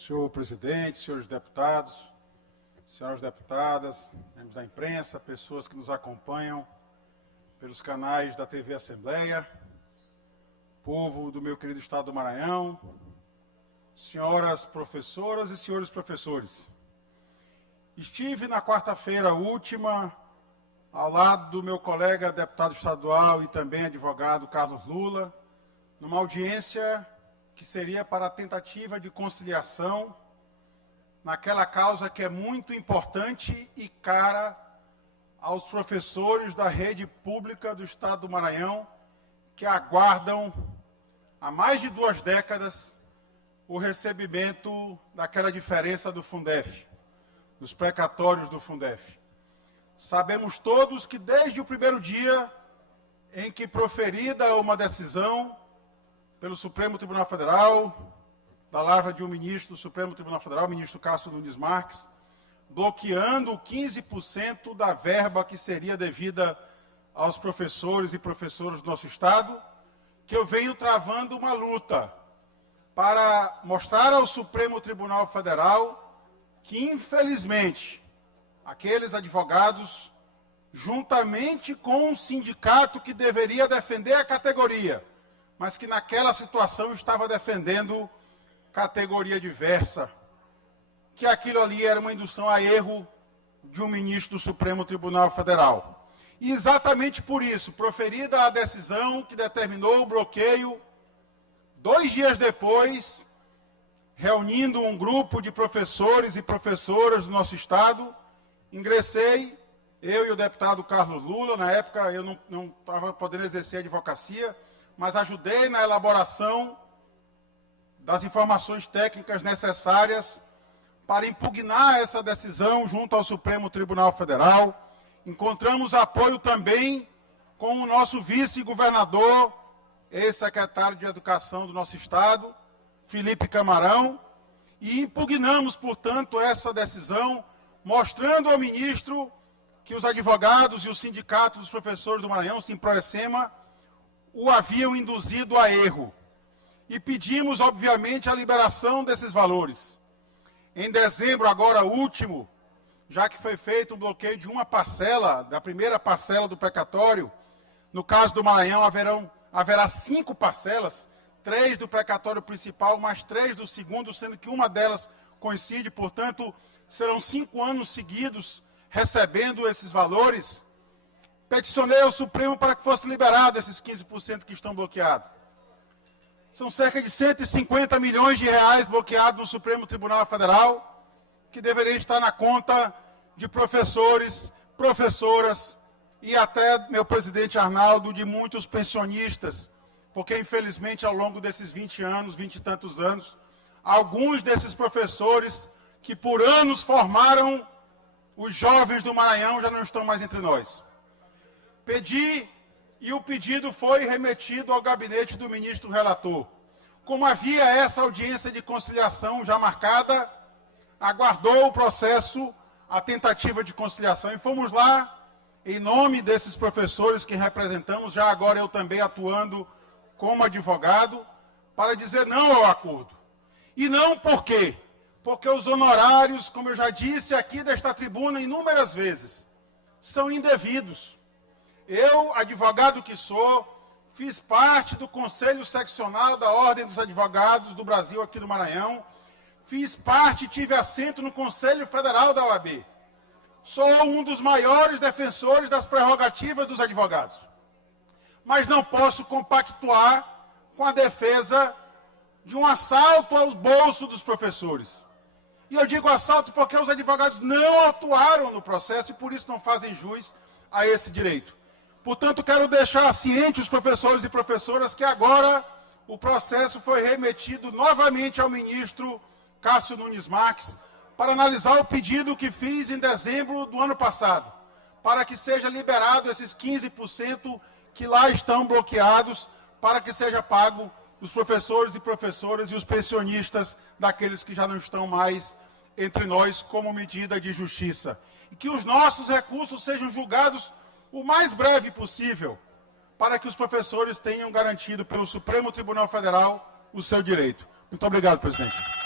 senhor presidente, senhores deputados, senhoras deputadas, membros da imprensa, pessoas que nos acompanham pelos canais da TV Assembleia, povo do meu querido estado do Maranhão, senhoras professoras e senhores professores. Estive na quarta-feira última ao lado do meu colega deputado estadual e também advogado Carlos Lula, numa audiência que seria para a tentativa de conciliação naquela causa que é muito importante e cara aos professores da rede pública do estado do Maranhão, que aguardam há mais de 2 décadas o recebimento daquela diferença do Fundef, dos precatórios do Fundef. Sabemos todos que desde o primeiro dia em que proferida uma decisão pelo Supremo Tribunal Federal, da lavra de um ministro do Supremo Tribunal Federal, o ministro Cássio Nunes Marques, bloqueando 15% da verba que seria devida aos professores e professoras do nosso Estado, que eu venho travando uma luta para mostrar ao Supremo Tribunal Federal que, infelizmente, aqueles advogados, juntamente com um sindicato que deveria defender a categoria, mas que naquela situação estava defendendo categoria diversa, que aquilo ali era uma indução a erro de um ministro do Supremo Tribunal Federal. E exatamente por isso, proferida a decisão que determinou o bloqueio, 2 dias depois, reunindo um grupo de professores e professoras do nosso Estado, ingressei, eu e o deputado Carlos Lula, na época eu não estava podendo exercer a advocacia, mas ajudei na elaboração das informações técnicas necessárias para impugnar essa decisão junto ao Supremo Tribunal Federal. Encontramos apoio também com o nosso vice-governador, ex-secretário de Educação do nosso Estado, Felipe Camarão, e impugnamos, portanto, essa decisão, mostrando ao ministro que os advogados e os sindicatos dos professores do Maranhão, Simproecema, o haviam induzido a erro. E pedimos, obviamente, a liberação desses valores. Em dezembro, agora último, já que foi feito um bloqueio de uma parcela, da primeira parcela do precatório, no caso do Maranhão haverá 5 parcelas, 3 do precatório principal, mais 3 do segundo, sendo que uma delas coincide, portanto, serão 5 anos seguidos recebendo esses valores. Peticionei ao Supremo para que fosse liberado esses 15% que estão bloqueados. São cerca de 150 milhões de reais bloqueados no Supremo Tribunal Federal, que deveria estar na conta de professores, professoras e até, meu presidente Arnaldo, de muitos pensionistas, porque, infelizmente, ao longo desses 20 anos, 20 e tantos anos, alguns desses professores que por anos formaram os jovens do Maranhão já não estão mais entre nós. Pedi, e o pedido foi remetido ao gabinete do ministro relator. Como havia essa audiência de conciliação já marcada, aguardou o processo, a tentativa de conciliação, e fomos lá, em nome desses professores que representamos, já agora eu também atuando como advogado, para dizer não ao acordo. E não por quê? Porque os honorários, como eu já disse aqui desta tribuna inúmeras vezes, são indevidos. Eu, advogado que sou, fiz parte do Conselho Seccional da Ordem dos Advogados do Brasil aqui do Maranhão, fiz parte e tive assento no Conselho Federal da OAB. Sou um dos maiores defensores das prerrogativas dos advogados. Mas não posso compactuar com a defesa de um assalto aos bolsos dos professores. E eu digo assalto porque os advogados não atuaram no processo e por isso não fazem jus a esse direito. Portanto, quero deixar ciente os professores e professoras que agora o processo foi remetido novamente ao ministro Cássio Nunes Marques para analisar o pedido que fiz em dezembro do ano passado, para que seja liberado esses 15% que lá estão bloqueados, para que seja pago os professores e professoras e os pensionistas daqueles que já não estão mais entre nós como medida de justiça. E que os nossos recursos sejam julgados o mais breve possível, para que os professores tenham garantido pelo Supremo Tribunal Federal o seu direito. Muito obrigado, presidente.